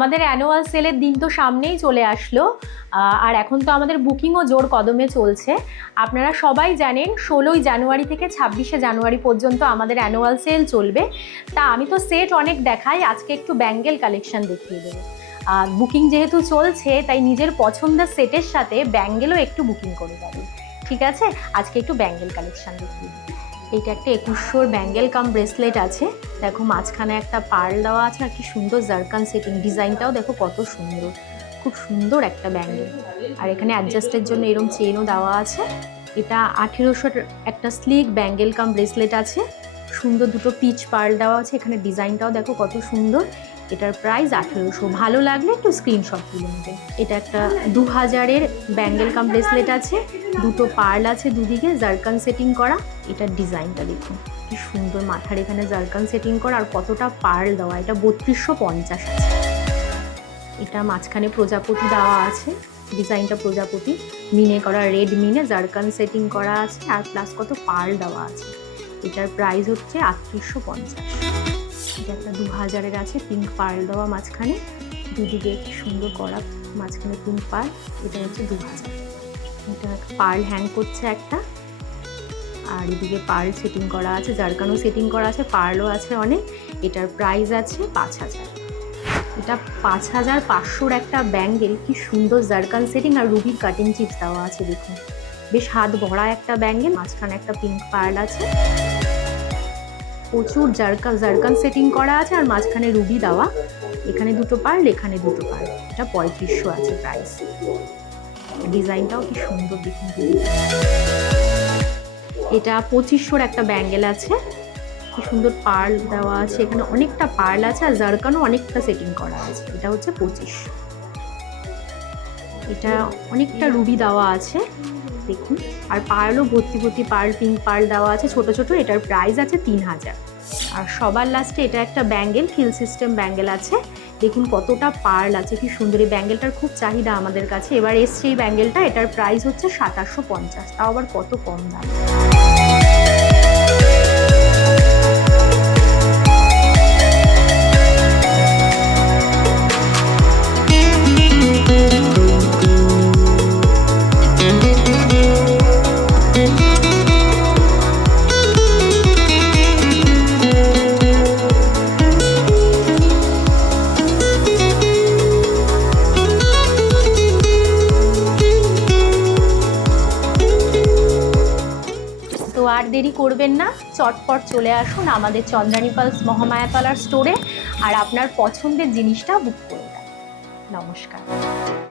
আমাদের অ্যানুয়াল সেলের দিন তো সামনেই চলে আসলো, আর এখন তো আমাদের বুকিংও জোর কদমে চলছে। আপনারা সবাই জানেন 16ই জানুয়ারি থেকে 26শে জানুয়ারি পর্যন্ত আমাদের অ্যানুয়াল সেল চলবে। তা আমি তো সেট অনেক দেখাই, আজকে একটু ব্যাঙ্গেল কালেকশন দেখিয়ে দেবো। বুকিং যেহেতু চলছে তাই নিজের পছন্দের সেটের সাথে ব্যাঙ্গেলও একটু বুকিং করে যাবে। ঠিক আছে, আজকে একটু ব্যাঙ্গেল কালেকশন দেখিয়ে দিই। এইটা একটা 2100 ব্যাঙ্গেল কাম ব্রেসলেট আছে। দেখো মাঝখানে একটা পার্ল দেওয়া আছে আর কি সুন্দর জারকান সেটিং, ডিজাইনটাও দেখো কত সুন্দর, খুব সুন্দর একটা ব্যাঙ্গেল। আর এখানে অ্যাডজাস্টের জন্য এরকম চেনও দেওয়া আছে। এটা 1800 একটা স্লিক ব্যাঙ্গেল কাম ব্রেসলেট আছে, সুন্দর দুটো পিচ পার্ল দেওয়া আছে। এখানে ডিজাইনটাও দেখো কত সুন্দর। এটার প্রাইস 1800। ভালো লাগলে একটু স্ক্রিনশট তুলে নেবেন। এটা একটা 2000-এর ব্যাঙ্গেল কাম ব্রেসলেট আছে, দুটো পার্ল আছে দুদিকে, জারকান সেটিং করা। এটার ডিজাইনটা দেখুন কি সুন্দর, মাথার এখানে জারকান সেটিং করা আর কতটা পার্ল দেওয়া। এটা 3250 আছে। এটা মাঝখানে প্রজাপতি দেওয়া আছে, ডিজাইনটা প্রজাপতি মিনে করা, রেড মিনে জারকান সেটিং করা আছে আর প্লাস কত পার্ল দেওয়া আছে। এটার প্রাইস হচ্ছে 3850। এটা একটা 2000-এর আছে, পিঙ্ক পার্ল দেওয়া মাঝখানে, দুদিকে কি সুন্দর করা, মাঝখানে পিঙ্ক পার্ল। এটা হচ্ছে 2000। এটা পার্ল হ্যাং করছে একটা, আর এদিকে পার্ল সেটিং করা আছে, জারকানও সেটিং করা আছে, পার্লও আছে অনেক। এটার প্রাইস আছে 5000। এটা 5500-র একটা ব্যাঙ্গেল, কি সুন্দর জারকান সেটিং আর রুবির কাটিং চিপস দেওয়া আছে। দেখুন বেশ হাত ভরা একটা ব্যাঙ্গেল, মাঝখানে একটা পিঙ্ক পার্ল আছে, প্রচুর জারকান সেটিং করা আছে আর মাঝখানে রুবি দেওয়া। এখানে দুটো পার্ল, এখানে দুটো পার্ল। এটা 3500 আছে প্রাইস। ডিজাইনটাও কি সুন্দর দেখুন। এটা 2500-র একটা ব্যাঙ্গেল আছে, কি সুন্দর পার্ল দেওয়া আছে, এখানে অনেকটা পার্ল আছে আর জারকানও অনেকটা সেটিং করা আছে। এটা হচ্ছে 2500। এটা অনেকটা রুবি দেওয়া আছে দেখুন, আর পার্লও ভর্তি ভর্তি পার্ল, পিঙ্ক পার্ল দেওয়া আছে ছোট ছোট। এটার প্রাইস আছে 3000। আর সবার লাস্টে এটা একটা ব্যাঙ্গেল, ফিল সিস্টেম ব্যাঙ্গেল আছে, দেখুন কতটা পার্ল আছে, কি সুন্দর। এই ব্যাঙ্গেলটার খুব চাহিদা আমাদের কাছে, এবার এসছে এই ব্যাঙ্গেলটা। এটার প্রাইস হচ্ছে 2750, তাও আবার কত কম দাম। তো আর দেরি করবেন না, চটপট চলে আসুন আমাদের চন্দ্রানী পালস মহামায়াতলার স্টোরে আর আপনার পছন্দের জিনিসটা বুক করে দেন। নমস্কার।